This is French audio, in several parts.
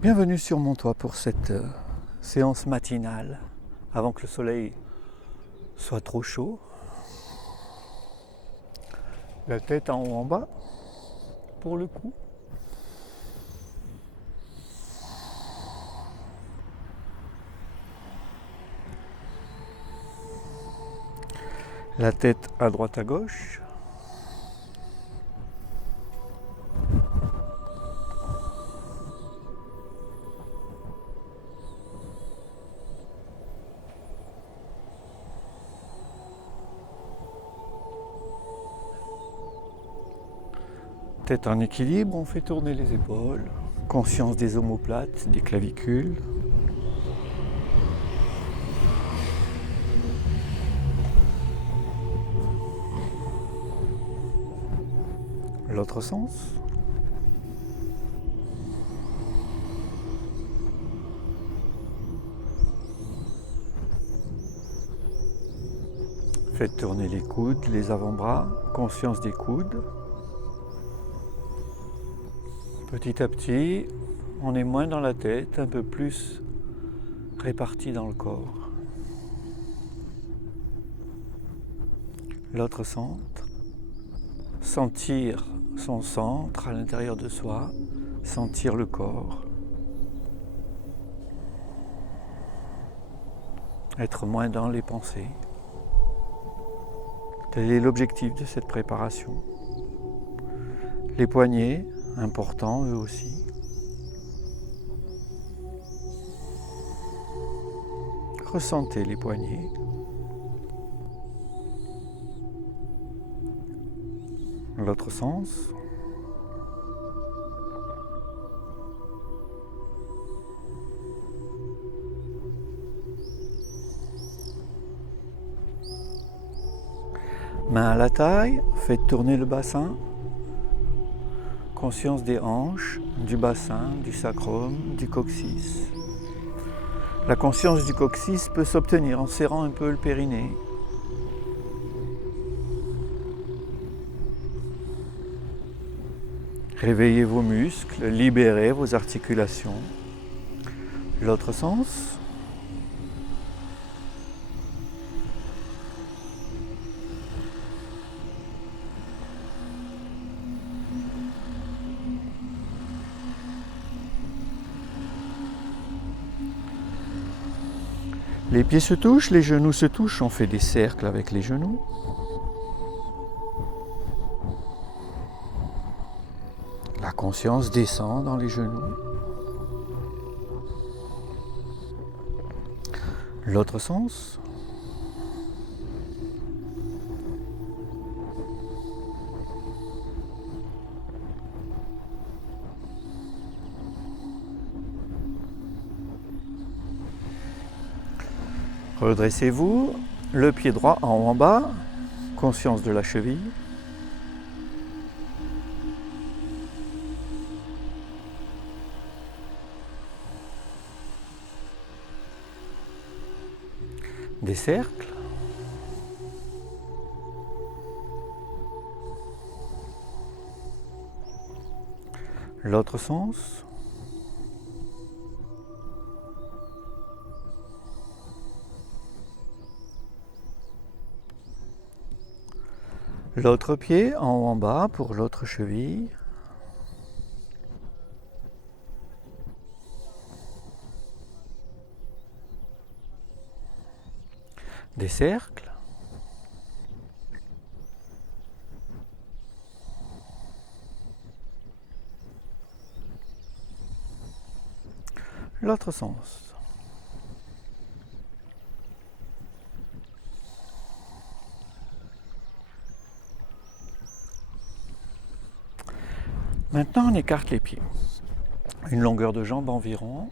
Bienvenue sur mon toit pour cette séance matinale, avant que le soleil soit trop chaud. La tête en haut en bas, pour le coup. La tête à droite à gauche. Tête en équilibre, on fait tourner les épaules. Conscience des omoplates, des clavicules. L'autre sens. Faites tourner les coudes, les avant-bras, conscience des coudes. Petit à petit, on est moins dans la tête, un peu plus réparti dans le corps. L'autre centre. Sentir son centre à l'intérieur de soi, sentir le corps. Être moins dans les pensées. Tel est l'objectif de cette préparation. Les poignets, importants eux aussi. Ressentez les poignets. L'autre sens. Main à la taille, faites tourner le bassin. Conscience des hanches, du bassin, du sacrum, du coccyx. La conscience du coccyx peut s'obtenir en serrant un peu le périnée. Réveillez vos muscles, libérez vos articulations. L'autre sens. Les pieds se touchent, les genoux se touchent, on fait des cercles avec les genoux. La conscience descend dans les genoux. L'autre sens. Redressez-vous, le pied droit en haut en bas, conscience de la cheville. Des cercles. L'autre sens. L'autre pied en haut en bas pour l'autre cheville. Des cercles. L'autre sens. Maintenant, on écarte les pieds. Une longueur de jambe environ.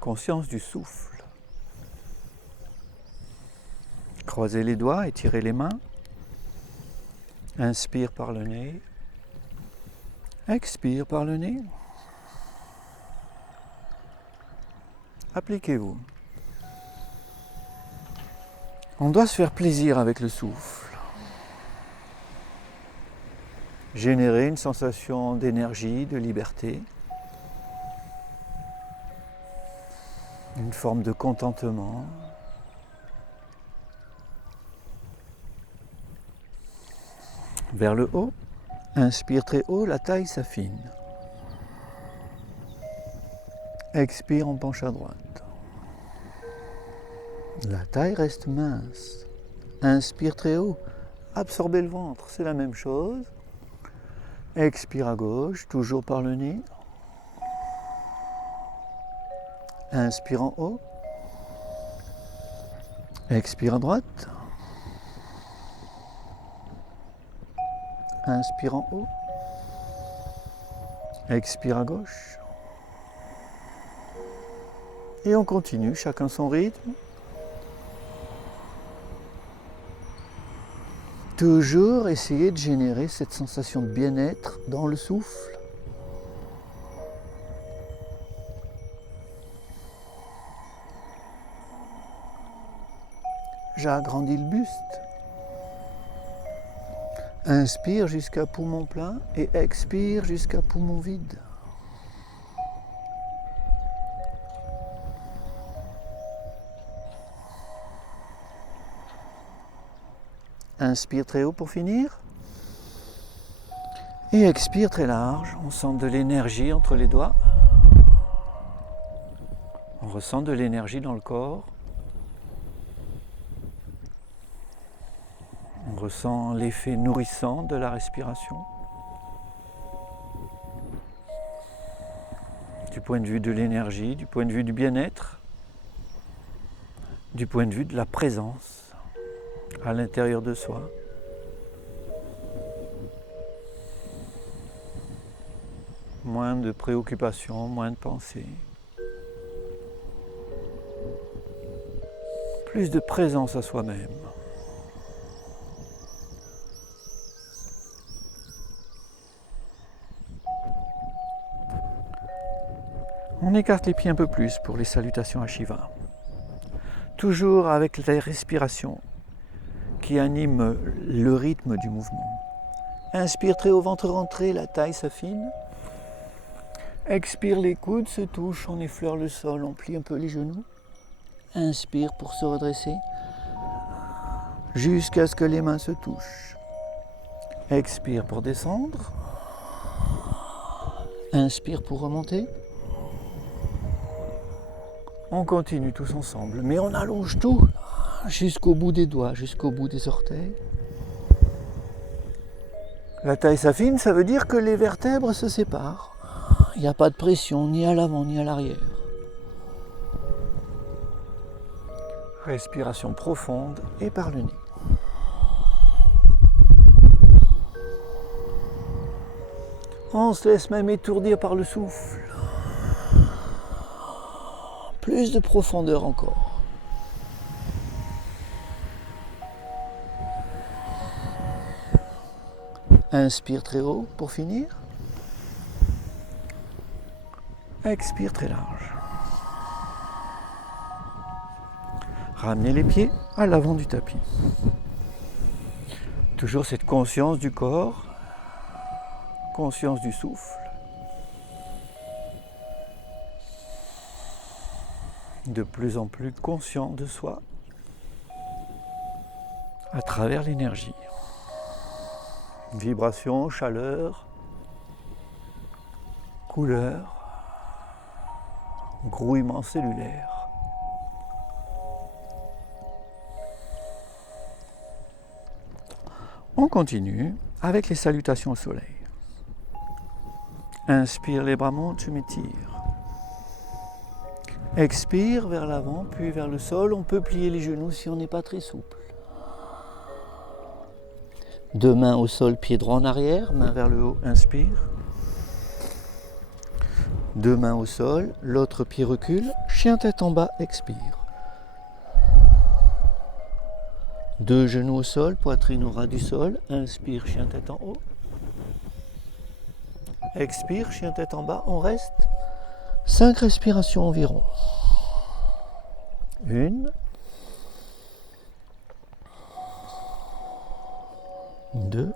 Conscience du souffle. Croisez les doigts, étirez les mains. Inspire par le nez. Expire par le nez. Appliquez-vous. On doit se faire plaisir avec le souffle. Générer une sensation d'énergie, de liberté. une forme de contentement. Vers le haut, inspire très haut, la taille s'affine. Expire, on penche à droite. La taille reste mince. Inspire très haut, absorbez le ventre, c'est la même chose. Expire à gauche, toujours par le nez. Inspire en haut. Expire à droite. Inspire en haut. Expire à gauche. Et on continue, chacun son rythme. Toujours essayer de générer cette sensation de bien-être dans le souffle. J'agrandis le buste. Inspire jusqu'à poumon plein et expire jusqu'à poumon vide. Inspire très haut pour finir. Et expire très large. On sent de l'énergie entre les doigts. On ressent de l'énergie dans le corps. On ressent l'effet nourrissant de la respiration. Du point de vue de l'énergie, du point de vue du bien-être, du point de vue de la présence à l'intérieur de soi. Moins de préoccupations, moins de pensées. Plus de présence à soi-même. On écarte les pieds un peu plus pour les salutations à Shiva. Toujours avec la respiration qui anime le rythme du mouvement. Inspire très haut, ventre rentré, la taille s'affine. Expire, les coudes se touchent, on effleure le sol, on plie un peu les genoux. Inspire pour se redresser, jusqu'à ce que les mains se touchent. Expire pour descendre. Inspire pour remonter. On continue tous ensemble, mais on allonge tout jusqu'au bout des doigts, jusqu'au bout des orteils. La taille s'affine, ça veut dire que les vertèbres se séparent. Il n'y a pas de pression ni à l'avant ni à l'arrière. Respiration profonde et par le nez. On se laisse même étourdir par le souffle. Plus de profondeur encore. Inspire très haut pour finir. Expire très large. Ramenez les pieds à l'avant du tapis. Toujours cette conscience du corps, conscience du souffle. De plus en plus conscient de soi à travers l'énergie. Vibration, chaleur, couleur, grouillement cellulaire. On continue avec les salutations au soleil. Inspire, les bras montent, je m'étire. Expire vers l'avant, puis vers le sol. On peut plier les genoux si on n'est pas très souple. Deux mains au sol, pied droit en arrière, main vers le haut, inspire. Deux mains au sol, l'autre pied recule, chien tête en bas, expire. Deux genoux au sol, poitrine au ras du sol, inspire, chien tête en haut. Expire, chien tête en bas, on reste 5 respirations environ. 1, 2,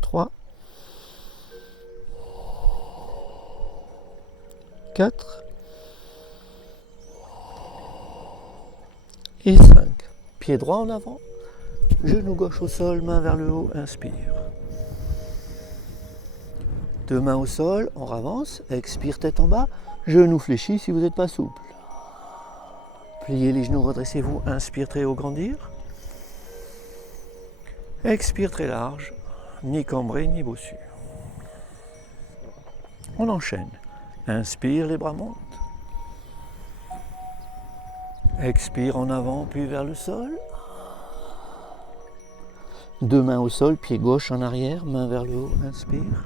3, 4 et 5. Pied droit en avant, genou gauche au sol, main vers le haut, inspire. 2 mains au sol, on avance, expire tête en bas, genou fléchi si vous n'êtes pas souple. Pliez les genoux, redressez-vous, inspire très haut, grandir. Expire très large, ni cambré ni bossu. On enchaîne. Inspire, les bras montent. Expire en avant, puis vers le sol. 2 mains au sol, pied gauche en arrière, main vers le haut, inspire.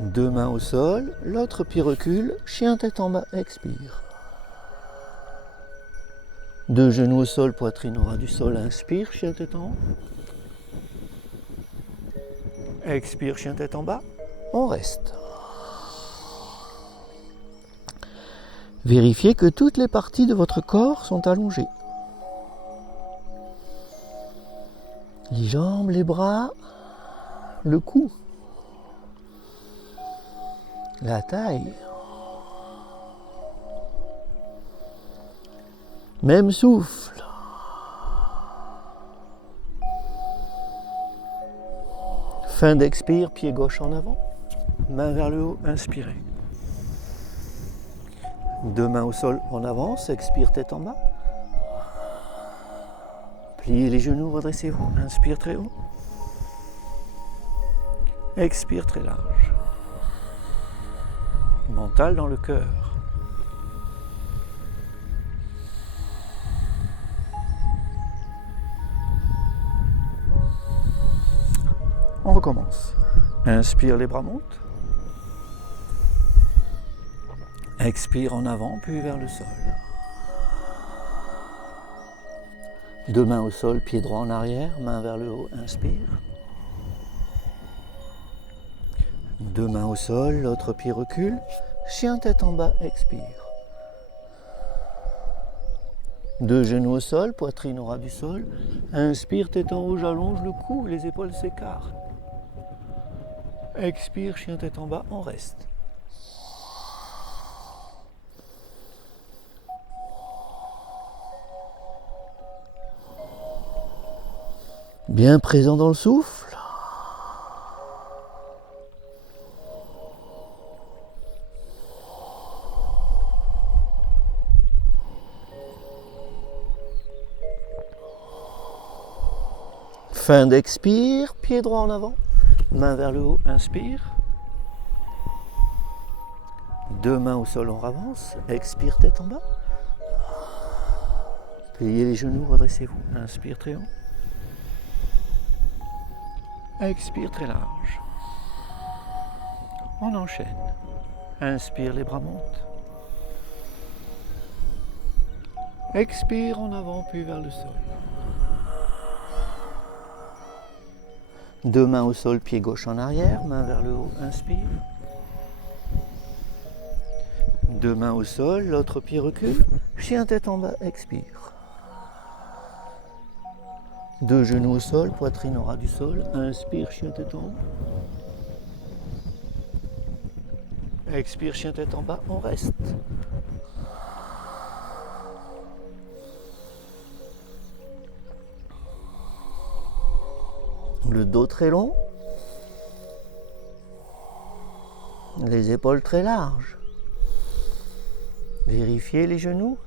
2 mains au sol, l'autre pied recule, chien tête en bas, expire. 2 genoux au sol, poitrine au ras du sol, inspire, chien tête en haut. Expire, chien tête en bas, on reste. Vérifiez que toutes les parties de votre corps sont allongées. Les jambes, les bras, le cou, la taille. Même souffle. Fin d'expire, pied gauche en avant, main vers le haut, inspirez. 2 mains au sol, on avance, expire tête en bas. Pliez les genoux, redressez-vous, inspire très haut. Expire très large. Mental dans le cœur. On recommence. Inspire, les bras montent. Expire en avant, puis vers le sol. 2 mains au sol, pied droit en arrière, main vers le haut, inspire. 2 mains au sol, l'autre pied recule, chien tête en bas, expire. 2 genoux au sol, poitrine au ras du sol, inspire, tête en haut, j'allonge le cou, les épaules s'écartent. Expire, chien tête en bas, on reste. Bien présent dans le souffle. Fin d'expire, pied droit en avant, main vers le haut, inspire. 2 mains au sol, on avance, expire tête en bas. Pliez les genoux, redressez-vous, inspire très haut. Expire très large. On enchaîne. Inspire, les bras montent. Expire en avant, puis vers le sol. 2 mains au sol, pied gauche en arrière, main vers le haut, inspire. 2 mains au sol, l'autre pied recule, chien tête en bas, expire. 2 genoux au sol, poitrine au ras du sol, inspire, chien tête en haut. Expire, chien tête en bas, on reste. Le dos très long, les épaules très larges. Vérifiez les genoux.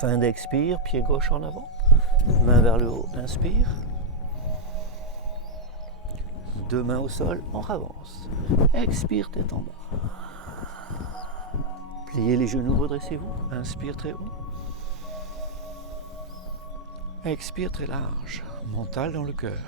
Fin d'expire, pied gauche en avant, main vers le haut, inspire. 2 mains au sol, on avance. Expire, tête en bas. Pliez les genoux, redressez-vous. Inspire très haut. Expire très large. Mental dans le cœur.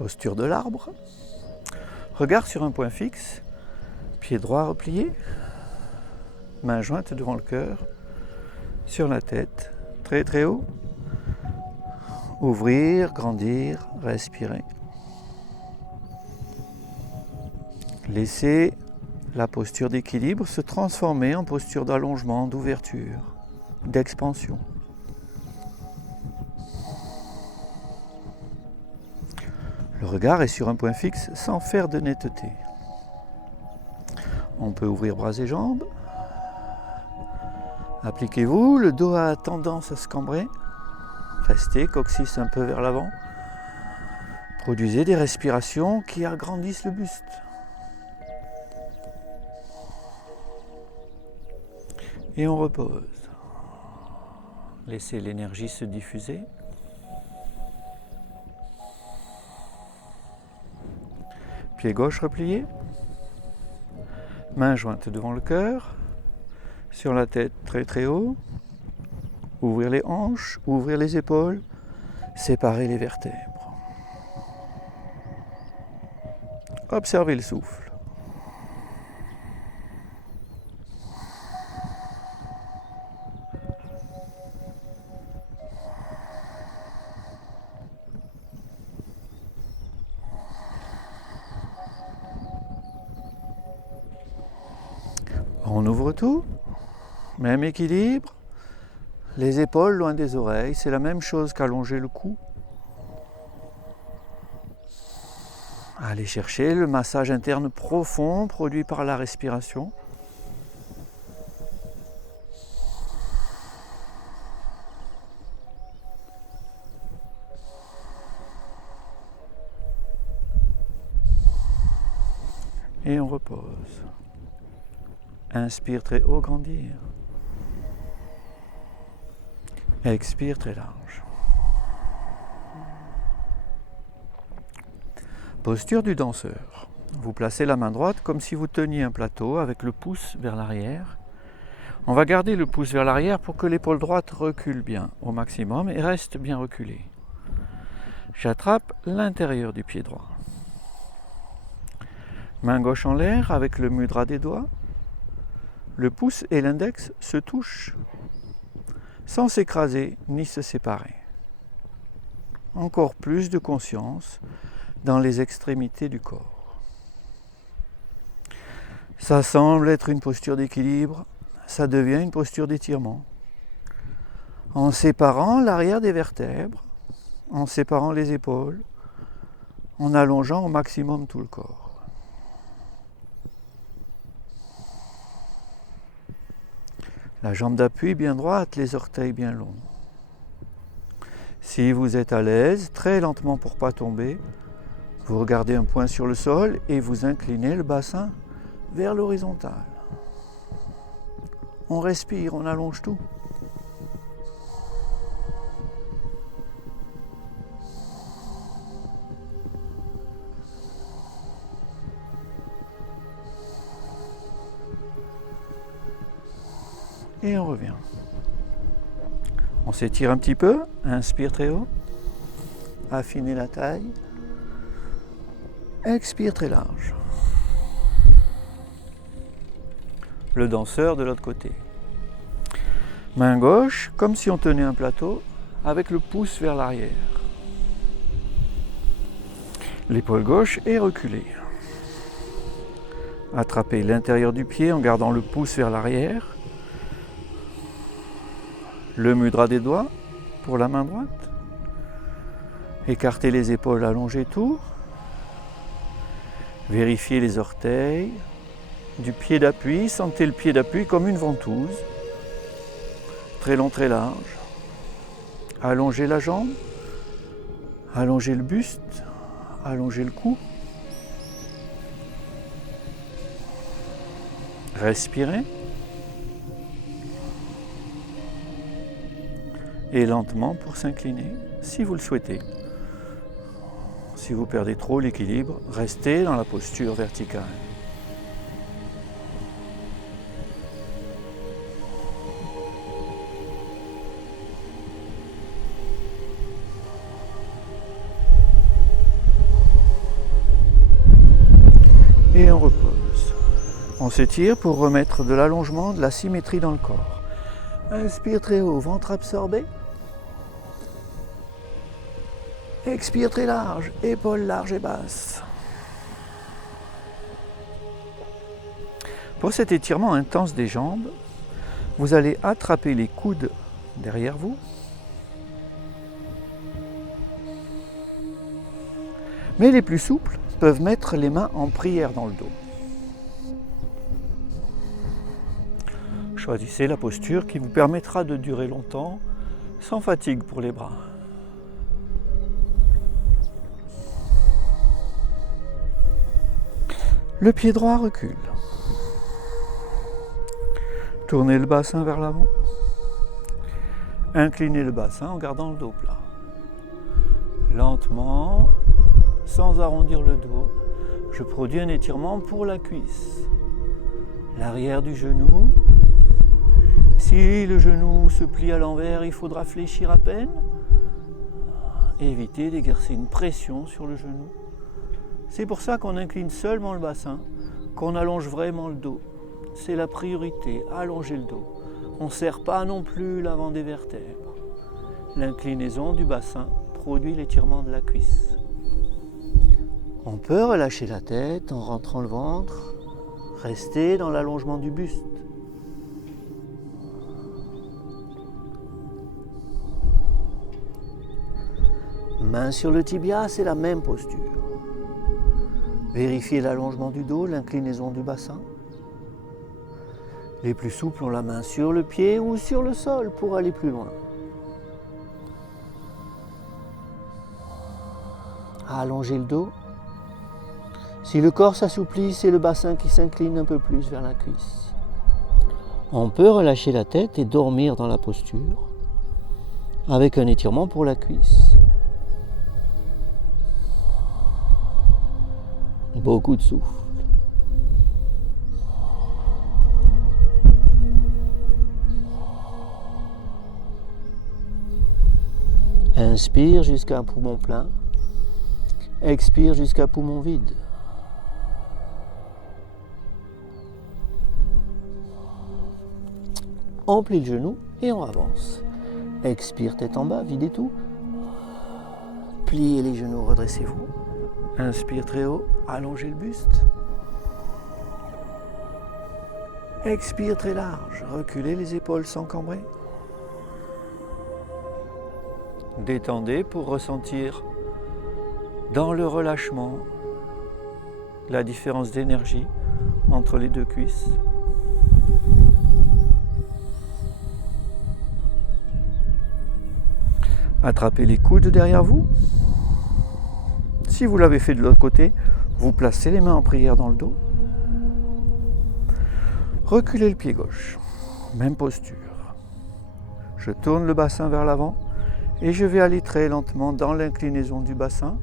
Posture de l'arbre. Regard sur un point fixe, pied droit replié, main jointe devant le cœur, sur la tête, très très haut. Ouvrir, grandir, respirer. Laissez la posture d'équilibre se transformer en posture d'allongement, d'ouverture, d'expansion. Le regard est sur un point fixe sans faire de netteté. On peut ouvrir bras et jambes. Appliquez-vous, le dos a tendance à se cambrer. Restez coccyx un peu vers l'avant. Produisez des respirations qui agrandissent le buste. Et on repose. Laissez l'énergie se diffuser. Pied gauche replié. Main jointe devant le cœur. Sur la tête très très haut. Ouvrir les hanches, ouvrir les épaules. Séparer les vertèbres. Observez le souffle. On ouvre tout, même équilibre, les épaules loin des oreilles, c'est la même chose qu'allonger le cou. Allez chercher le massage interne profond produit par la respiration. Et on repose. Inspire très haut, grandir. Expire très large. Posture du danseur. Vous placez la main droite comme si vous teniez un plateau avec le pouce vers l'arrière. On va garder le pouce vers l'arrière pour que l'épaule droite recule bien au maximum et reste bien reculée. J'attrape l'intérieur du pied droit. Main gauche en l'air avec le mudra des doigts. Le pouce et l'index se touchent sans s'écraser ni se séparer. Encore plus de conscience dans les extrémités du corps. Ça semble être une posture d'équilibre, ça devient une posture d'étirement. En séparant l'arrière des vertèbres, en séparant les épaules, en allongeant au maximum tout le corps. La jambe d'appui bien droite, les orteils bien longs. Si vous êtes à l'aise, très lentement pour ne pas tomber, vous regardez un point sur le sol et vous inclinez le bassin vers l'horizontale. On respire, on allonge tout. Et on revient. On s'étire un petit peu, inspire très haut, affinez la taille, expire très large. Le danseur de l'autre côté. Main gauche, comme si on tenait un plateau, avec le pouce vers l'arrière. L'épaule gauche est reculée. Attrapez l'intérieur du pied en gardant le pouce vers l'arrière. Le mudra des doigts pour la main droite. Écartez les épaules, allongez tout. Vérifiez les orteils. Du pied d'appui, sentez le pied d'appui comme une ventouse. Très long, très large. Allongez la jambe. Allongez le buste. Allongez le cou. Respirez. Et lentement pour s'incliner, si vous le souhaitez. Si vous perdez trop l'équilibre, restez dans la posture verticale. On s'étire pour remettre de l'allongement, de la symétrie dans le corps. Inspire très haut, ventre absorbé. Expire très large, épaules larges et basses. Pour cet étirement intense des jambes, vous allez attraper les coudes derrière vous. Mais les plus souples peuvent mettre les mains en prière dans le dos. Choisissez la posture qui vous permettra de durer longtemps, sans fatigue pour les bras. Le pied droit recule. Tournez le bassin vers l'avant. Inclinez le bassin en gardant le dos plat. Lentement, sans arrondir le dos, je produis un étirement pour la cuisse. L'arrière du genou. Si le genou se plie à l'envers, il faudra fléchir à peine. Évitez d'exercer une pression sur le genou. C'est pour ça qu'on incline seulement le bassin, qu'on allonge vraiment le dos. C'est la priorité, allonger le dos. On ne serre pas non plus l'avant des vertèbres. L'inclinaison du bassin produit l'étirement de la cuisse. On peut relâcher la tête en rentrant le ventre, rester dans l'allongement du buste. Main sur le tibia, c'est la même posture. Vérifiez l'allongement du dos, l'inclinaison du bassin. Les plus souples ont la main sur le pied ou sur le sol pour aller plus loin. Allongez le dos. Si le corps s'assouplit, c'est le bassin qui s'incline un peu plus vers la cuisse. On peut relâcher la tête et dormir dans la posture avec un étirement pour la cuisse. Beaucoup de souffle. Inspire jusqu'à un poumon plein. Expire jusqu'à poumon vide. On plie le genou et on avance. Expire tête en bas, videz tout. Pliez les genoux, redressez-vous. Inspire très haut, allongez le buste. Expire très large, reculez les épaules sans cambrer. Détendez pour ressentir dans le relâchement la différence d'énergie entre les deux cuisses. Attrapez les coudes derrière vous. Si vous l'avez fait de l'autre côté, vous placez les mains en prière dans le dos. Reculez le pied gauche. Même posture. Je tourne le bassin vers l'avant et je vais aller très lentement dans l'inclinaison du bassin.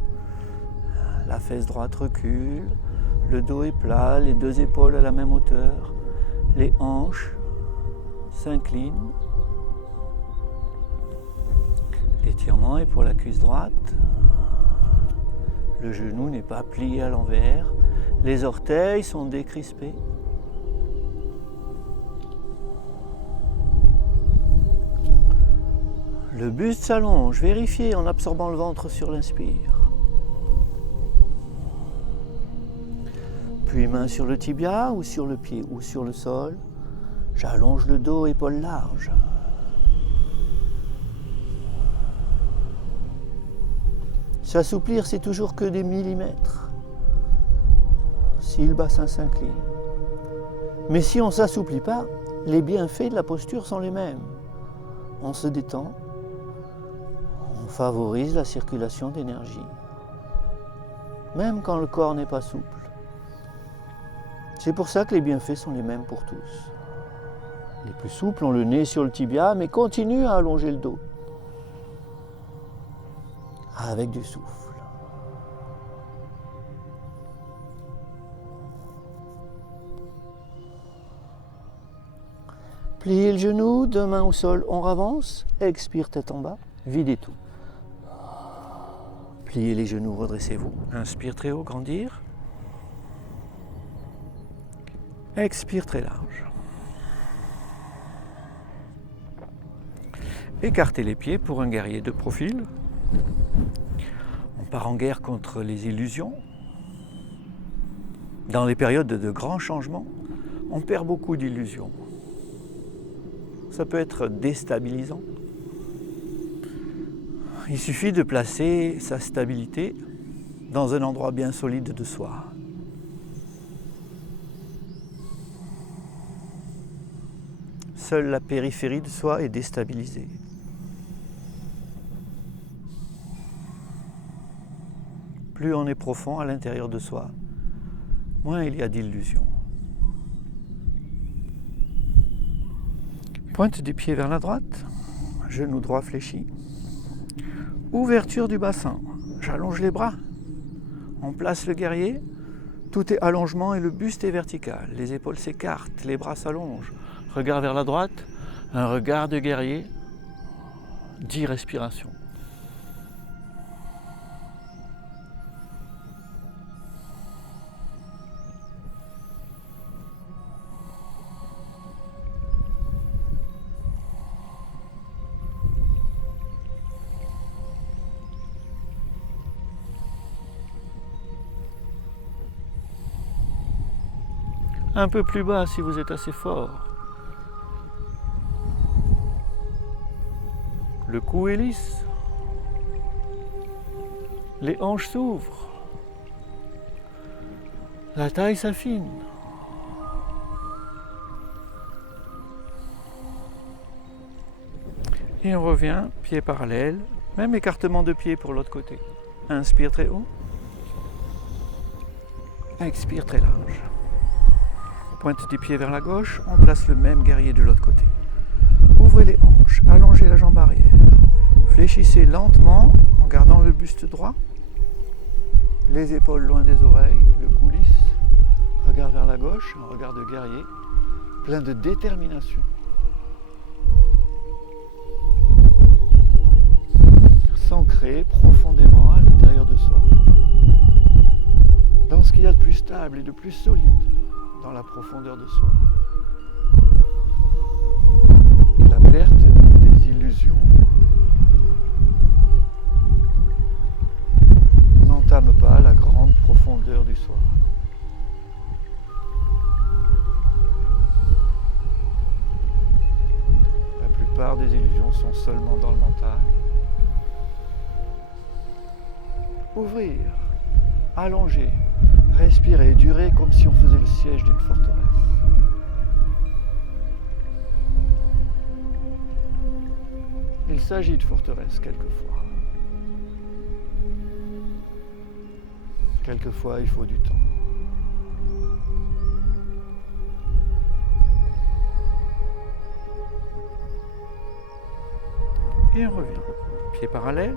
La fesse droite recule, le dos est plat, les deux épaules à la même hauteur, les hanches s'inclinent. L'étirement est pour la cuisse droite. Le genou n'est pas plié à l'envers. Les orteils sont décrispés. Le buste s'allonge. Vérifiez en absorbant le ventre sur l'inspire. Puis main sur le tibia ou sur le pied ou sur le sol. J'allonge le dos, épaules larges. S'assouplir, c'est toujours que des millimètres, si le bassin s'incline. Mais si on ne s'assouplit pas, les bienfaits de la posture sont les mêmes. On se détend, on favorise la circulation d'énergie, même quand le corps n'est pas souple. C'est pour ça que les bienfaits sont les mêmes pour tous. Les plus souples ont le nez sur le tibia, mais continuent à allonger le dos. Avec du souffle. Pliez le genou, deux mains au sol, on avance, expire tête en bas, videz tout. Pliez les genoux, redressez-vous. Inspire très haut, grandir. Expire très large. Écartez les pieds pour un guerrier de profil. On part en guerre contre les illusions. Dans les périodes de grands changements, on perd beaucoup d'illusions. Ça peut être déstabilisant. Il suffit de placer sa stabilité dans un endroit bien solide de soi. Seule la périphérie de soi est déstabilisée. Plus on est profond à l'intérieur de soi, moins il y a d'illusions. Pointe du pied vers la droite, genou droit fléchi. Ouverture du bassin, j'allonge les bras. On place le guerrier, tout est allongement et le buste est vertical. Les épaules s'écartent, les bras s'allongent. Regard vers la droite, un regard de guerrier, 10 respirations. Un peu plus bas si vous êtes assez fort. Le cou est lisse. Les hanches s'ouvrent. La taille s'affine. Et on revient, pied parallèle, même écartement de pied pour l'autre côté. Inspire très haut. Expire très large. Pointe du pied vers la gauche, on place le même guerrier de l'autre côté. Ouvrez les hanches, allongez la jambe arrière. Fléchissez lentement en gardant le buste droit. Les épaules loin des oreilles, le cou lisse. Regard vers la gauche, un regard de guerrier, plein de détermination. S'ancrer profondément à l'intérieur de soi. Dans ce qu'il y a de plus stable et de plus solide dans la profondeur de soi. La perte des illusions. N'entame pas la grande profondeur du soi. La plupart des illusions sont seulement dans le mental. Ouvrir, allonger, respirer, durer comme si on faisait le siège d'une forteresse. Il s'agit de forteresse quelquefois. Quelquefois, il faut du temps. Et on revient. Pied parallèle.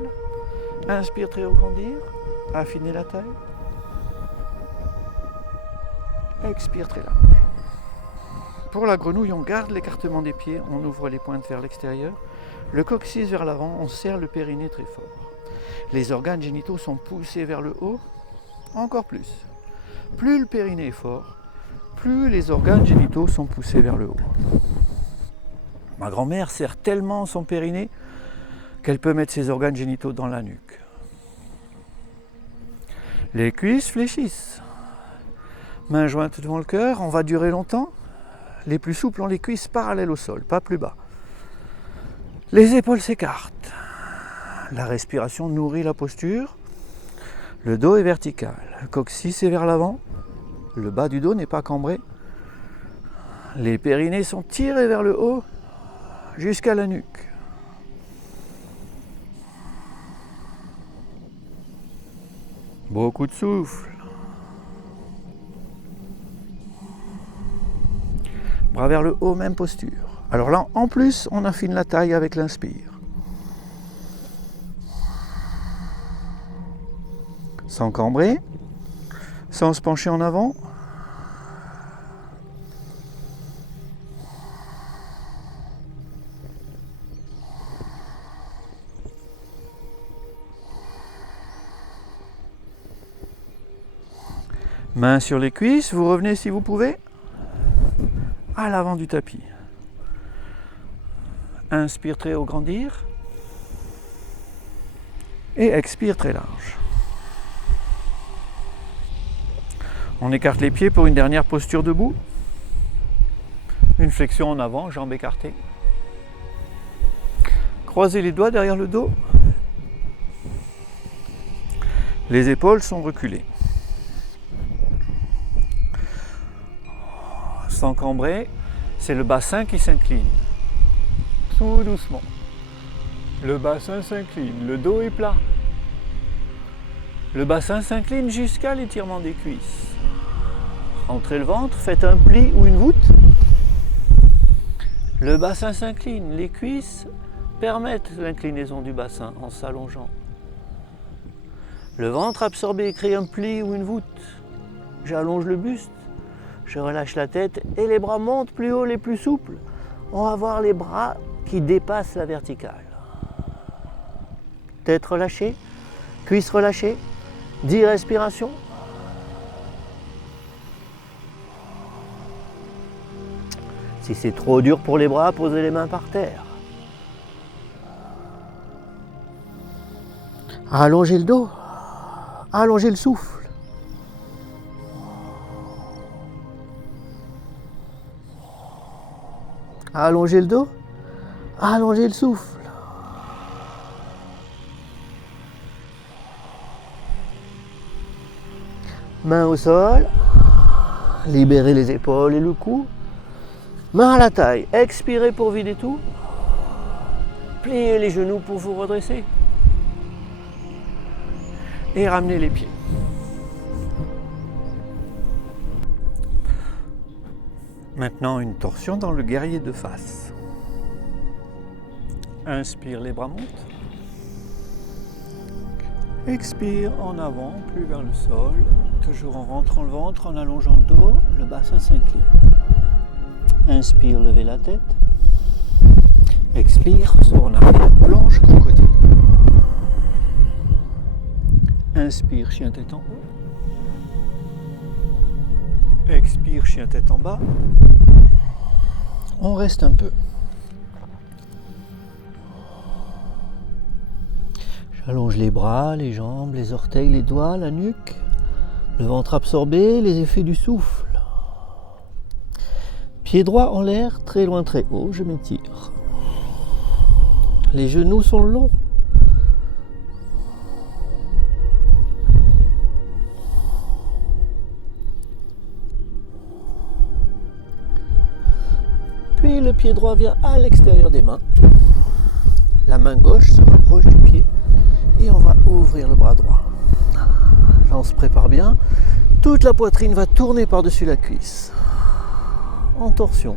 Inspire très haut, grandir. Affiner la taille. Expire très large. Pour la grenouille, on garde l'écartement des pieds, on ouvre les pointes vers l'extérieur. Le coccyx vers l'avant, on serre le périnée très fort. Les organes génitaux sont poussés vers le haut, encore plus. Plus le périnée est fort, plus les organes génitaux sont poussés vers le haut. Ma grand-mère serre tellement son périnée qu'elle peut mettre ses organes génitaux dans la nuque. Les cuisses fléchissent. Mains jointes devant le cœur, on va durer longtemps. Les plus souples ont les cuisses parallèles au sol, pas plus bas. Les épaules s'écartent. La respiration nourrit la posture. Le dos est vertical. Le coccyx est vers l'avant. Le bas du dos n'est pas cambré. Les périnées sont tirés vers le haut jusqu'à la nuque. Beaucoup de souffle. Bras vers le haut, même posture. Alors là, en plus, on affine la taille avec l'inspire. Sans cambrer, sans se pencher en avant. Main sur les cuisses, vous revenez si vous pouvez. à l'avant du tapis. Inspire très haut, grandir. Et expire très large. On écarte les pieds pour une dernière posture debout. Une flexion en avant, jambes écartées. Croisez les doigts derrière le dos. Les épaules sont reculées. Sans cambrer, c'est le bassin qui s'incline. Tout doucement. Le bassin s'incline, le dos est plat. Le bassin s'incline jusqu'à l'étirement des cuisses. Rentrez le ventre, faites un pli ou une voûte. Le bassin s'incline, les cuisses permettent l'inclinaison du bassin en s'allongeant. Le ventre absorbé crée un pli ou une voûte. J'allonge le buste, je relâche la tête et les bras montent plus haut, les plus souples. On va voir les bras qui dépassent la verticale. Tête relâchée, cuisses relâchées, 10 respirations. Si c'est trop dur pour les bras, posez les mains par terre. Allongez le dos, allongez le souffle. Allongez le dos, allongez le souffle. Main au sol, libérez les épaules et le cou. Main à la taille, expirez pour vider tout. Pliez les genoux pour vous redresser. Et ramenez les pieds. Maintenant, une torsion dans le guerrier de face. Inspire, les bras montent. Expire en avant, plus vers le sol. Toujours en rentrant le ventre, en allongeant le dos, le bassin s'incline. Inspire, levez la tête. Expire, saut en arrière, planche, crocodile. Inspire, chien tête en haut. Expire, chien tête en bas. On reste un peu. J'allonge les bras, les jambes, les orteils, les doigts, la nuque. Le ventre absorbé, les effets du souffle. Pied droit en l'air, très loin, très haut, je m'étire. Les genoux sont longs. Puis le pied droit vient à l'extérieur des mains. La main gauche se rapproche du pied et on va ouvrir le bras droit. Là on se prépare bien. Toute la poitrine va tourner par-dessus la cuisse. En torsion.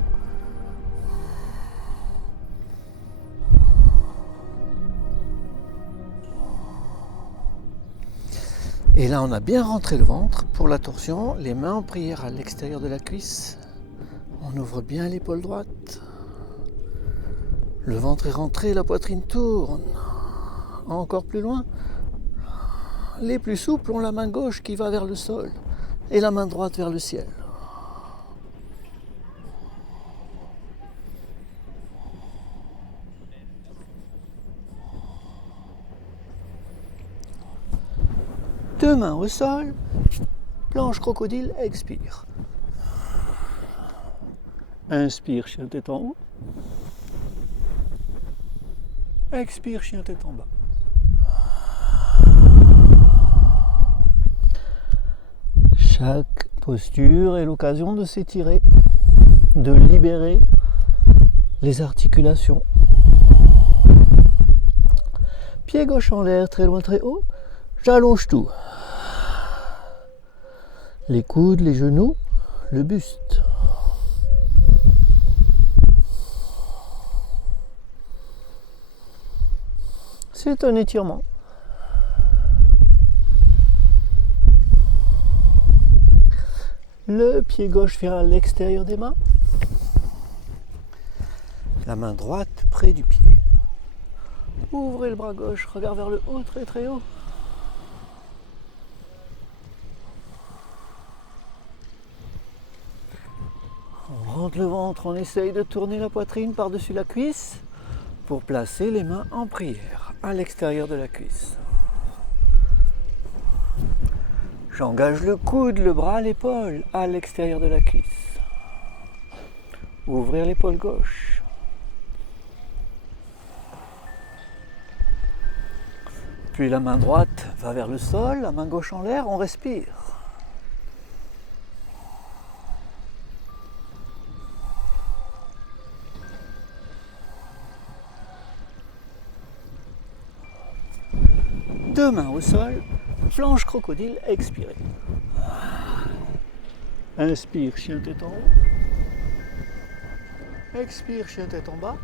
Et là, on a bien rentré le ventre pour la torsion, les mains en prière à l'extérieur de la cuisse. On ouvre bien l'épaule droite. Le ventre est rentré, la poitrine tourne. Encore plus loin. Les plus souples ont la main gauche qui va vers le sol et la main droite vers le ciel. Deux mains au sol, planche crocodile, expire. Inspire, chien tête en haut. Expire, chien tête en bas. Chaque posture est l'occasion de s'étirer, de libérer les articulations. Pied gauche en l'air, très loin, très haut. J'allonge tout. Les coudes, les genoux, le buste. C'est un étirement. Le pied gauche vient à l'extérieur des mains. La main droite près du pied. Ouvrez le bras gauche, regard vers le haut, très très haut. On rentre le ventre, on essaye de tourner la poitrine par-dessus la cuisse pour placer les mains en prière à l'extérieur de la cuisse. J'engage le coude, le bras, l'épaule à l'extérieur de la cuisse. Ouvrir l'épaule gauche. Puis la main droite va vers le sol, la main gauche en l'air, on respire. Deux mains au sol, planche crocodile, expirez. Inspire, chien tête en haut. Expire, chien tête en bas.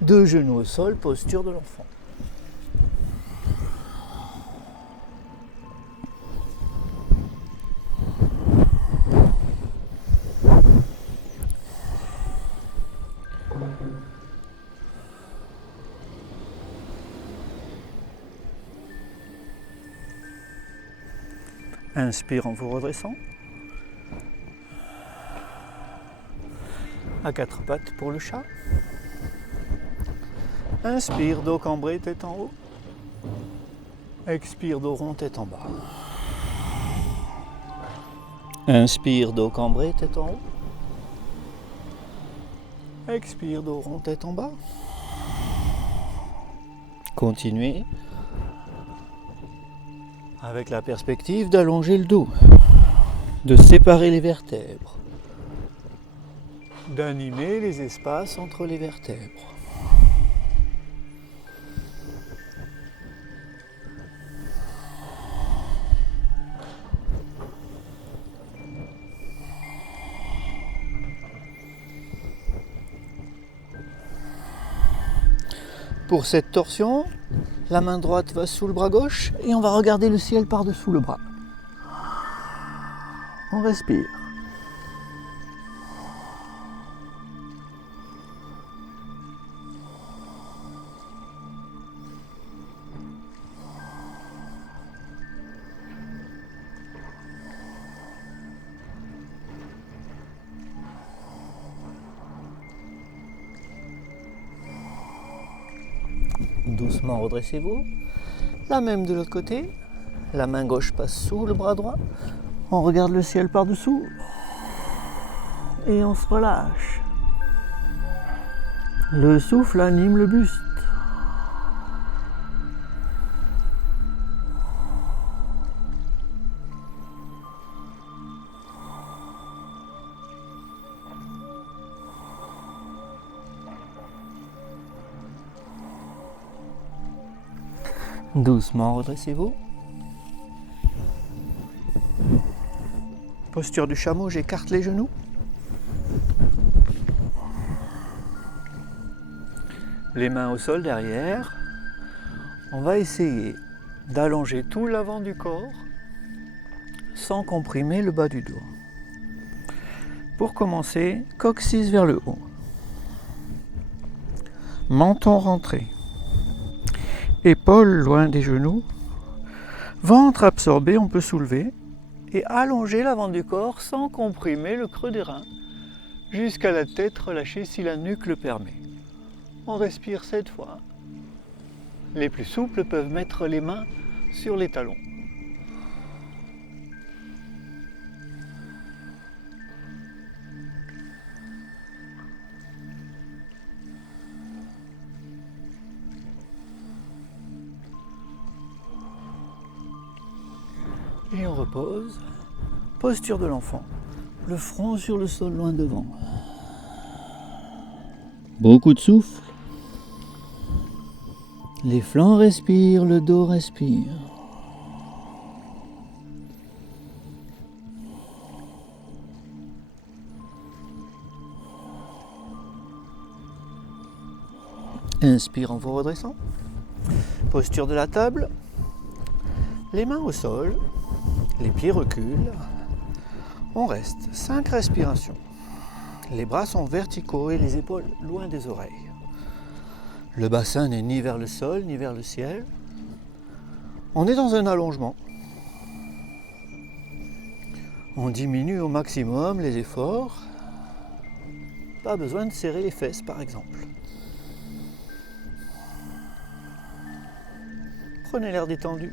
Deux genoux au sol, posture de l'enfant. Inspire en vous redressant. À quatre pattes pour le chat. Inspire, dos cambré, tête en haut. Expire, dos rond, tête en bas. Inspire, dos cambré, tête en haut. Expire, dos rond, tête en bas. Continuez avec la perspective d'allonger le dos, de séparer les vertèbres, d'animer les espaces entre les vertèbres. Pour cette torsion, la main droite va sous le bras gauche et on va regarder le ciel par-dessous le bras. On respire. Doucement redressez-vous. La même de l'autre côté. La main gauche passe sous le bras droit. On regarde le ciel par-dessous. Et on se relâche. Le souffle anime le buste. Doucement redressez-vous. Posture du chameau, j'écarte les genoux. Les mains au sol derrière. On va essayer d'allonger tout l'avant du corps sans comprimer le bas du dos. Pour commencer, coccyx vers le haut. Menton rentré. Épaules loin des genoux. Ventre absorbé, on peut soulever et allonger l'avant du corps sans comprimer le creux des reins jusqu'à la tête relâchée si la nuque le permet. On respire 7 fois. Les plus souples peuvent mettre les mains sur les talons. Et on repose. Posture de l'enfant. Le front sur le sol loin devant. Beaucoup de souffle. Les flancs respirent, le dos respire. Inspire en vous redressant. Posture de la table. Les mains au sol. Les pieds reculent. On reste 5 respirations. Les bras sont verticaux et les épaules loin des oreilles. Le bassin n'est ni vers le sol ni vers le ciel. On est dans un allongement. On diminue au maximum les efforts. Pas besoin de serrer les fesses par exemple. Prenez l'air détendu.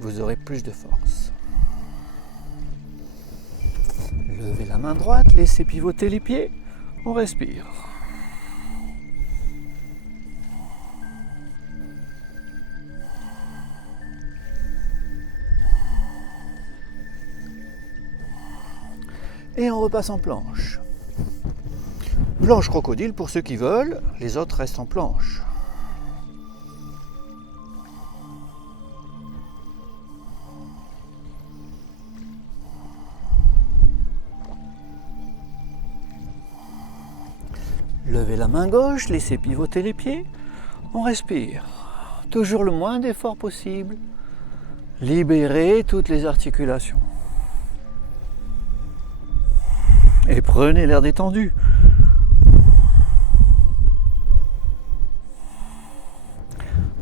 Vous aurez plus de force. Levez la main droite, laissez pivoter les pieds. On respire. Et on repasse en planche. Planche crocodile pour ceux qui veulent, les autres restent en planche. Levez la main gauche, laissez pivoter les pieds, on respire. Toujours le moins d'effort possible. Libérez toutes les articulations. Et prenez l'air détendu.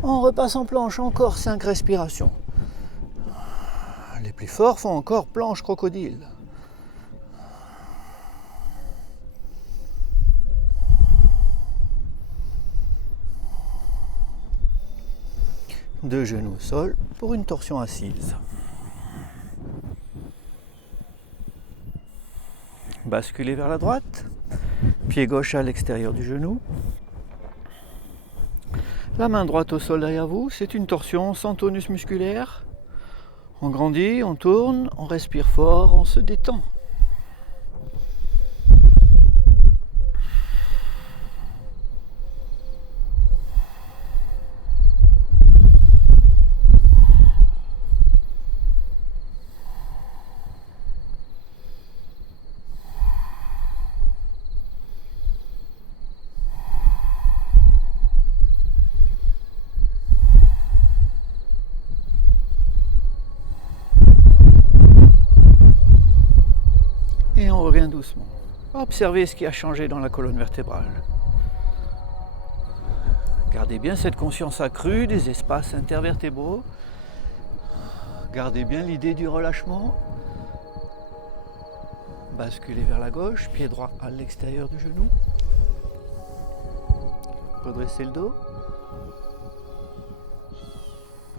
On repasse en planche, encore 5 respirations. Les plus forts font encore planche crocodile. Deux genoux au sol pour une torsion assise. Basculez vers la droite, pied gauche à l'extérieur du genou. La main droite au sol derrière vous, c'est une torsion sans tonus musculaire. On grandit, on tourne, on respire fort, on se détend. Et on revient doucement. Observez ce qui a changé dans la colonne vertébrale. Gardez bien cette conscience accrue des espaces intervertébraux. Gardez bien l'idée du relâchement. Basculez vers la gauche, pied droit à l'extérieur du genou. Redressez le dos.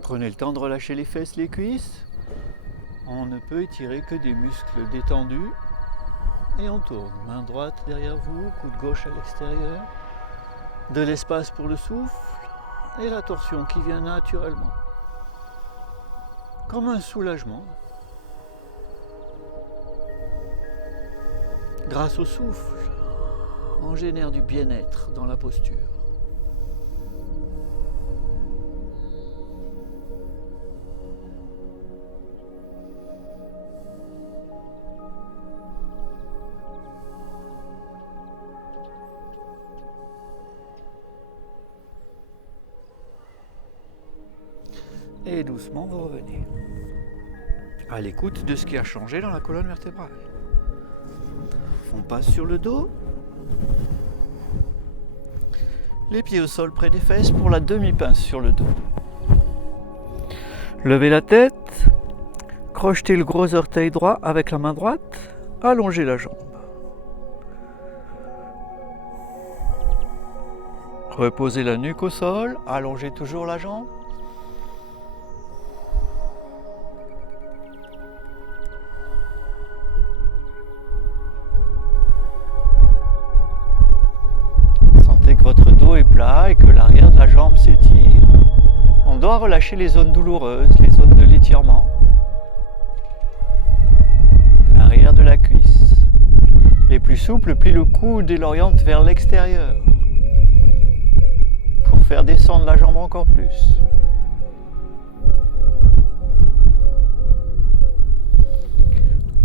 Prenez le temps de relâcher les fesses, les cuisses. On ne peut étirer que des muscles détendus. Et on tourne, main droite derrière vous, coude gauche à l'extérieur, de l'espace pour le souffle et la torsion qui vient naturellement, comme un soulagement. Grâce au souffle, on génère du bien-être dans la posture. Et doucement, vous revenez à l'écoute de ce qui a changé dans la colonne vertébrale. On passe sur le dos. Les pieds au sol près des fesses pour la demi-pince sur le dos. Levez la tête. Crochetez le gros orteil droit avec la main droite. Allongez la jambe. Reposez la nuque au sol. Allongez toujours la jambe. Votre dos est plat et que l'arrière de la jambe s'étire. On doit relâcher les zones douloureuses, les zones de l'étirement. L'arrière de la cuisse. Les plus souples plient le coude et l'orientent vers l'extérieur pour faire descendre la jambe encore plus.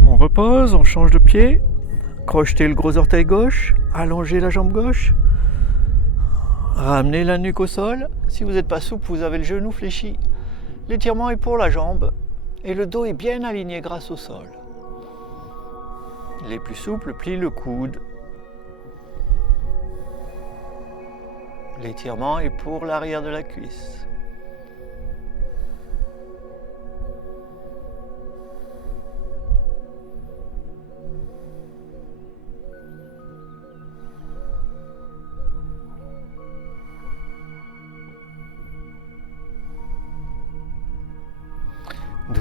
On repose, on change de pied. Crochetez le gros orteil gauche, allongez la jambe gauche. Ramenez la nuque au sol. Si vous n'êtes pas souple, vous avez le genou fléchi. L'étirement est pour la jambe et le dos est bien aligné grâce au sol. Les plus souples plient le coude. L'étirement est pour l'arrière de la cuisse.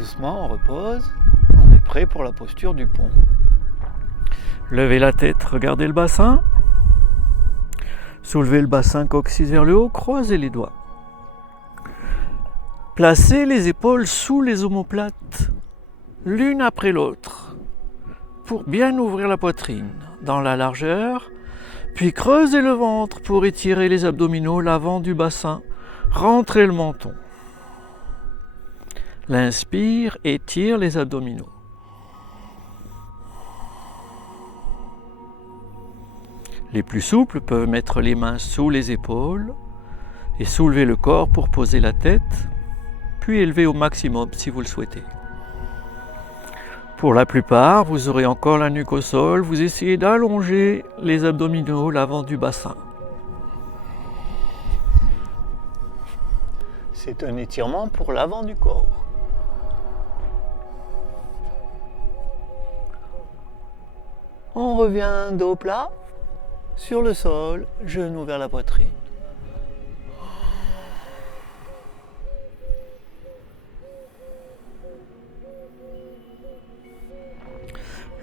Doucement, on repose. On est prêt pour la posture du pont. Levez la tête, regardez le bassin. Soulevez le bassin coccyx vers le haut, croisez les doigts. Placez les épaules sous les omoplates, l'une après l'autre, pour bien ouvrir la poitrine dans la largeur, puis creusez le ventre pour étirer les abdominaux, l'avant du bassin, rentrez le menton. L'inspire, étire les abdominaux. Les plus souples peuvent mettre les mains sous les épaules et soulever le corps pour poser la tête, puis élever au maximum si vous le souhaitez. Pour la plupart, vous aurez encore la nuque au sol, vous essayez d'allonger les abdominaux, l'avant du bassin. C'est un étirement pour l'avant du corps. On revient dos plat, sur le sol, genou vers la poitrine.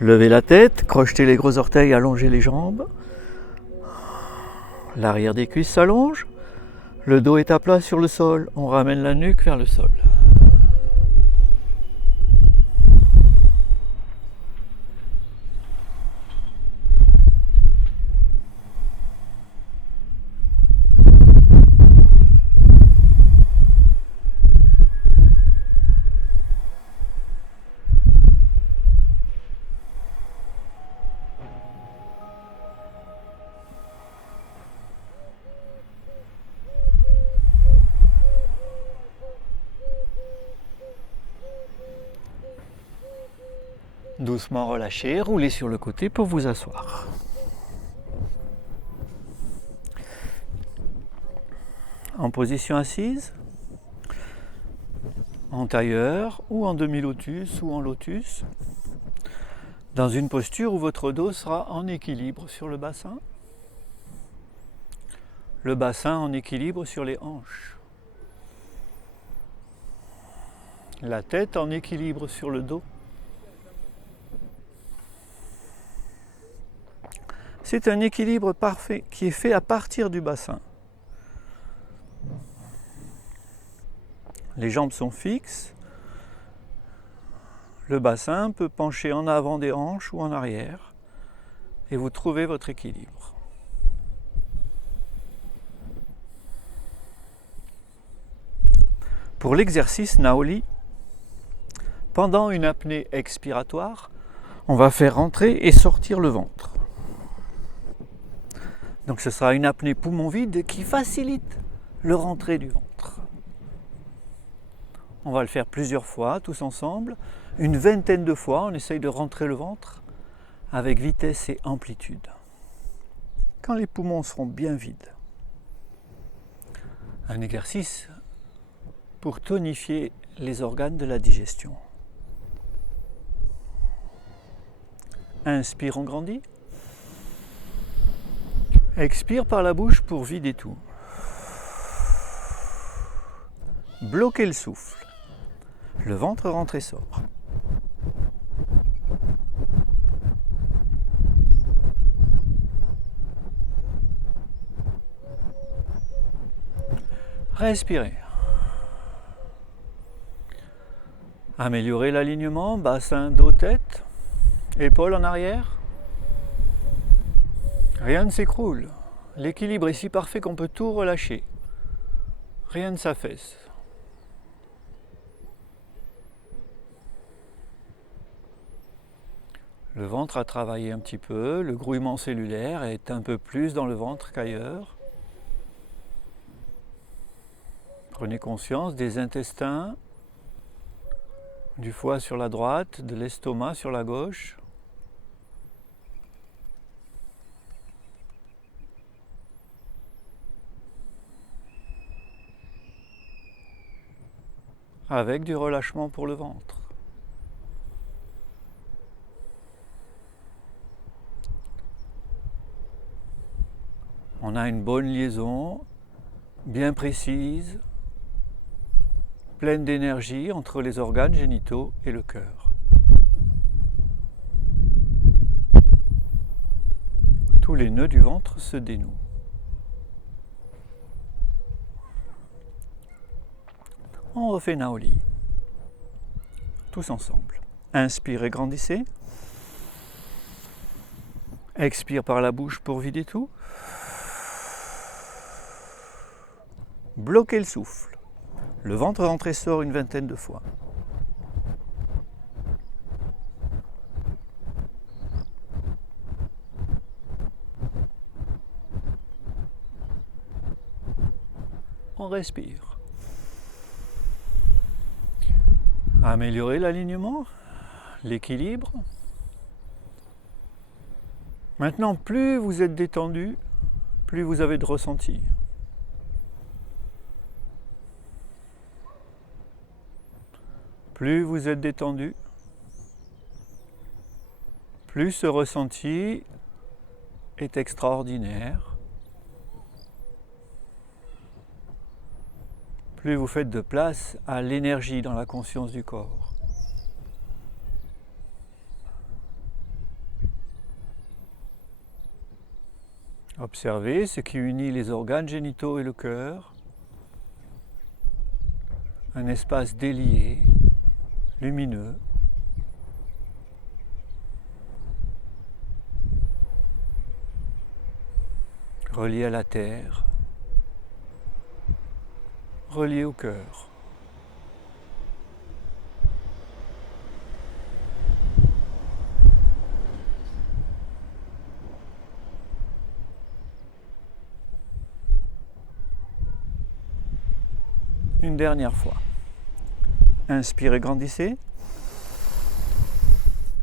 Levez la tête, crochetez les gros orteils, allongez les jambes. L'arrière des cuisses s'allonge. Le dos est à plat sur le sol. On ramène la nuque vers le sol. Doucement relâchez, roulez sur le côté pour vous asseoir. En position assise, en tailleur ou en demi-lotus ou en lotus, dans une posture où votre dos sera en équilibre sur le bassin en équilibre sur les hanches, la tête en équilibre sur le dos. C'est un équilibre parfait qui est fait à partir du bassin. Les jambes sont fixes. Le bassin peut pencher en avant des hanches ou en arrière et vous trouvez votre équilibre. Pour l'exercice Naoli, pendant une apnée expiratoire, on va faire rentrer et sortir le ventre. Donc ce sera une apnée poumon vide qui facilite le rentrée du ventre. On va le faire plusieurs fois, tous ensemble. Une vingtaine de fois, on essaye de rentrer le ventre avec vitesse et amplitude. Quand les poumons seront bien vides. Un exercice pour tonifier les organes de la digestion. Inspire, on grandit. Expire par la bouche pour vider tout. Bloquez le souffle. Le ventre rentre et sort. Respirez. Améliorez l'alignement, bassin, dos, tête, épaules en arrière. Rien ne s'écroule. L'équilibre est si parfait qu'on peut tout relâcher. Rien ne s'affaisse. Le ventre a travaillé un petit peu, le grouillement cellulaire est un peu plus dans le ventre qu'ailleurs. Prenez conscience des intestins, du foie sur la droite, de l'estomac sur la gauche. Avec du relâchement pour le ventre. On a une bonne liaison, bien précise, pleine d'énergie entre les organes génitaux et le cœur. Tous les nœuds du ventre se dénouent. On refait Naoli. Tous ensemble. Inspirez, grandissez. Expire par la bouche pour vider tout. Bloquez le souffle. Le ventre rentre et sort une vingtaine de fois. On respire. Améliorez l'alignement, l'équilibre. Maintenant, plus vous êtes détendu, plus vous avez de ressenti. Plus vous êtes détendu, plus ce ressenti est extraordinaire. Plus vous faites de place à l'énergie dans la conscience du corps. Observez ce qui unit les organes génitaux et le cœur. Un espace délié, lumineux. Relié à la terre. Relié au cœur. Une dernière fois. Inspirez, grandissez.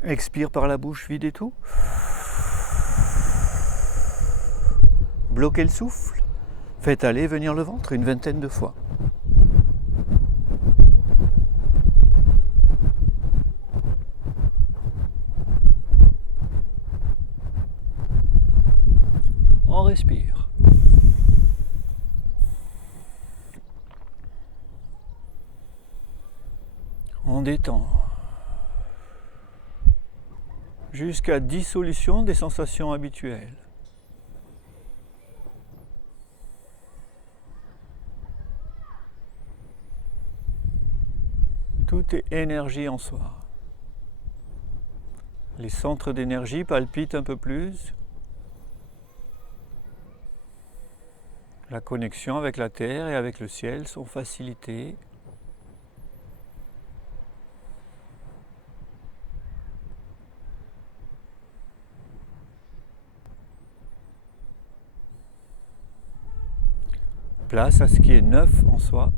Expire par la bouche, videz tout. Bloquez le souffle. Faites aller venir le ventre une vingtaine de fois. On respire. On détend. Jusqu'à dissolution des sensations habituelles. Tout est énergie en soi. Les centres d'énergie palpitent un peu plus. La connexion avec la terre et avec le ciel sont facilitées. Place à ce qui est neuf en soi.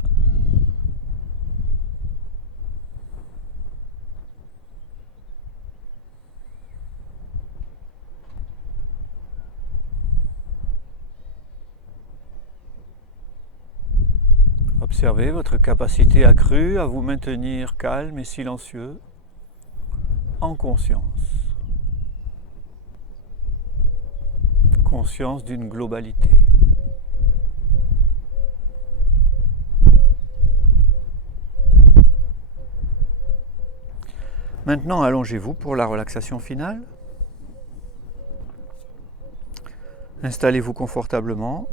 Observez votre capacité accrue à vous maintenir calme et silencieux, en conscience. Conscience d'une globalité. Maintenant, allongez-vous pour la relaxation finale. Installez-vous confortablement.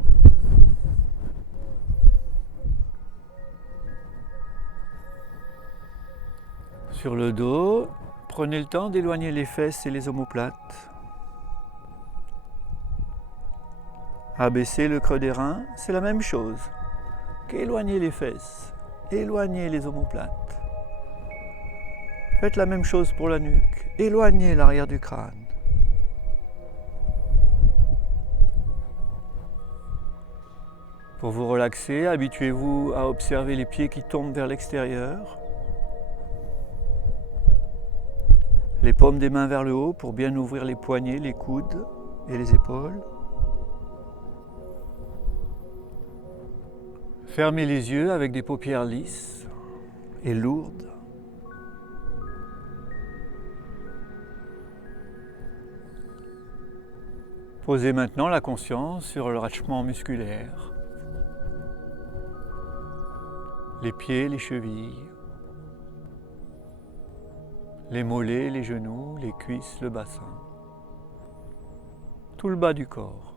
Sur le dos, prenez le temps d'éloigner les fesses et les omoplates. Abaissez le creux des reins, c'est la même chose qu'éloigner les fesses, éloigner les omoplates. Faites la même chose pour la nuque, éloignez l'arrière du crâne. Pour vous relaxer, habituez-vous à observer les pieds qui tombent vers l'extérieur. Les paumes des mains vers le haut pour bien ouvrir les poignets, les coudes et les épaules. Fermez les yeux avec des paupières lisses et lourdes. Posez maintenant la conscience sur le relâchement musculaire. les pieds, les chevilles, les mollets, les genoux, les cuisses, le bassin, tout le bas du corps.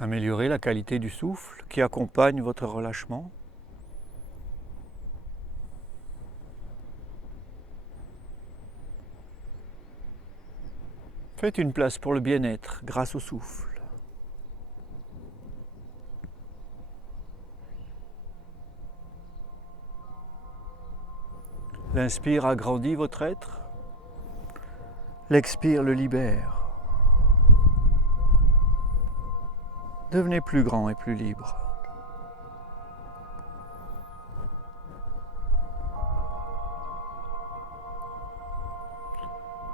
Améliorez la qualité du souffle qui accompagne votre relâchement. Faites une place pour le bien-être grâce au souffle. L'inspire agrandit votre être, l'expire le libère. Devenez plus grand et plus libre.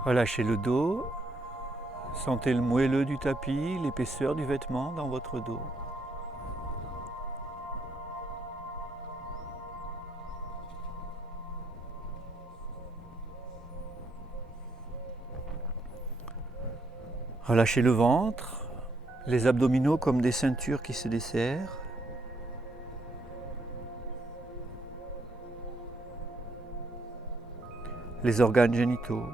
Relâchez le dos, sentez le moelleux du tapis, l'épaisseur du vêtement dans votre dos. Relâchez le ventre, les abdominaux comme des ceintures qui se desserrent. Les organes génitaux,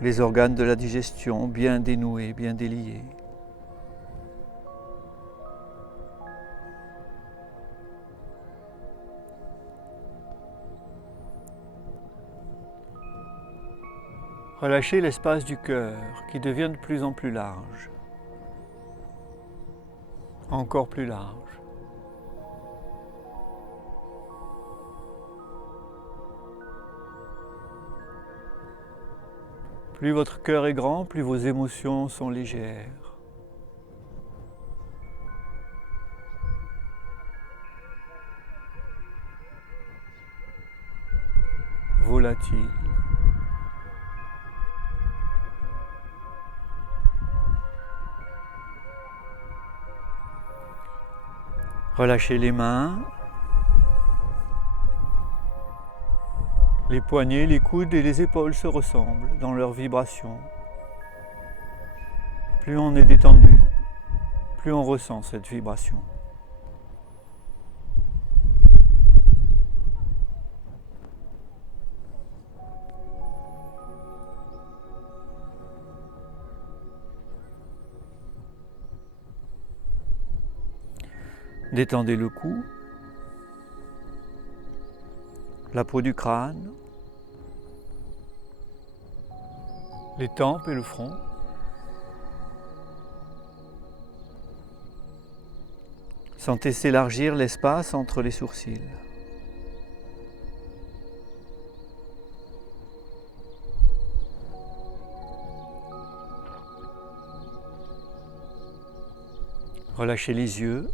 les organes de la digestion bien dénoués, bien déliés. Relâchez l'espace du cœur qui devient de plus en plus large, encore plus large. Plus votre cœur est grand, plus vos émotions sont légères. Volatiles. Relâchez les mains, les poignets, les coudes et les épaules se ressemblent dans leur vibration. Plus on est détendu, plus on ressent cette vibration. Détendez le cou, la peau du crâne, les tempes et le front. Sentez s'élargir l'espace entre les sourcils. Relâchez les yeux.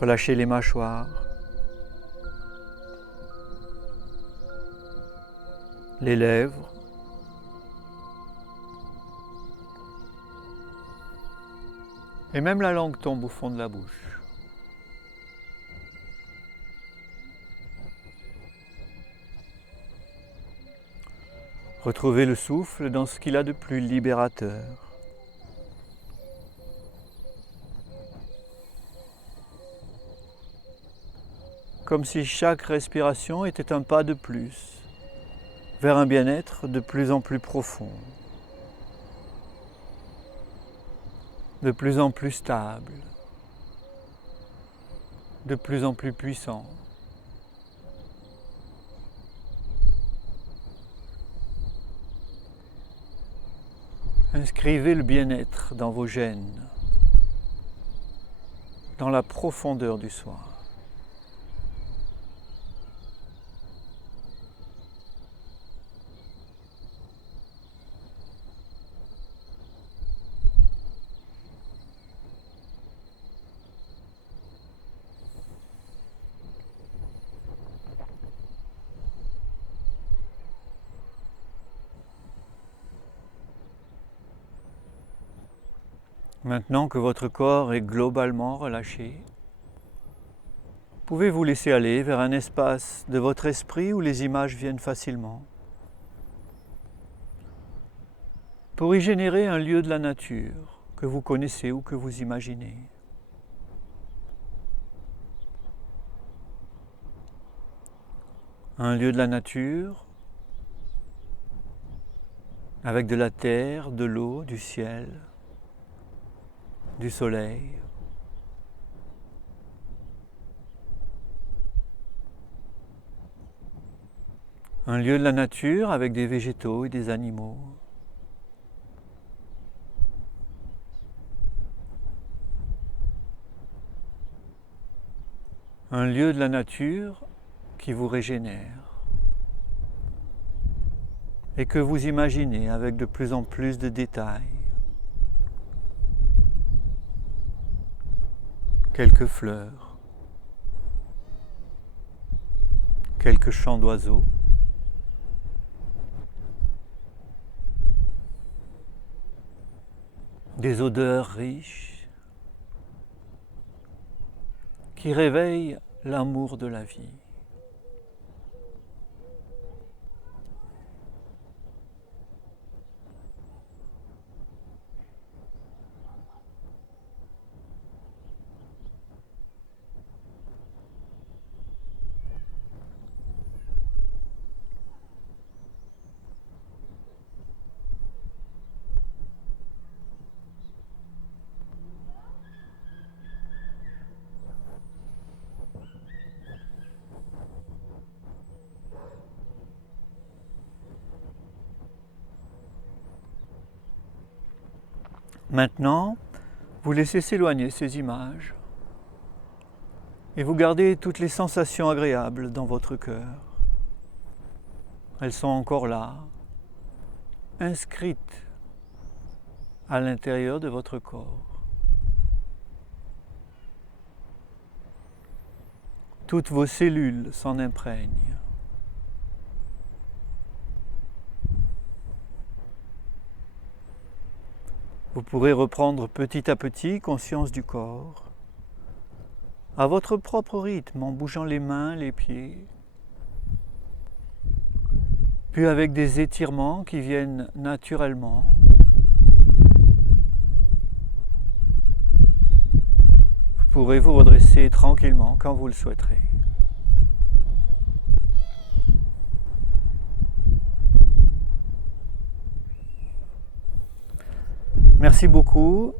Relâchez les mâchoires, les lèvres, et même la langue tombe au fond de la bouche. Retrouvez le souffle dans ce qu'il a de plus libérateur. Comme si chaque respiration était un pas de plus vers un bien-être de plus en plus profond, de plus en plus stable, de plus en plus puissant. Inscrivez le bien-être dans vos gènes, dans la profondeur du soi. Maintenant que votre corps est globalement relâché, pouvez vous laisser aller vers un espace de votre esprit où les images viennent facilement. Pour y générer un lieu de la nature que vous connaissez ou que vous imaginez. Un lieu de la nature avec de la terre, de l'eau, du ciel, du soleil. Un lieu de la nature avec des végétaux et des animaux. Un lieu de la nature qui vous régénère et que vous imaginez avec de plus en plus de détails. Quelques fleurs, quelques chants d'oiseaux, des odeurs riches qui réveillent l'amour de la vie. Maintenant, vous laissez s'éloigner ces images et vous gardez toutes les sensations agréables dans votre cœur. Elles sont encore là, inscrites à l'intérieur de votre corps. Toutes vos cellules s'en imprègnent. Vous pourrez reprendre petit à petit conscience du corps, à votre propre rythme, en bougeant les mains, les pieds, puis avec des étirements qui viennent naturellement. Vous pourrez vous redresser tranquillement quand vous le souhaiterez. Merci beaucoup.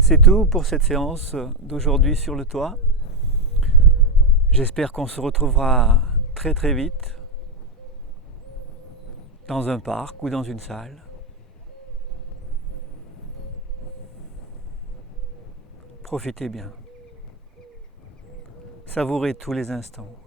C'est tout pour cette séance d'aujourd'hui sur le toit. J'espère qu'on se retrouvera très très vite dans un parc ou dans une salle. Profitez bien. Savourez tous les instants.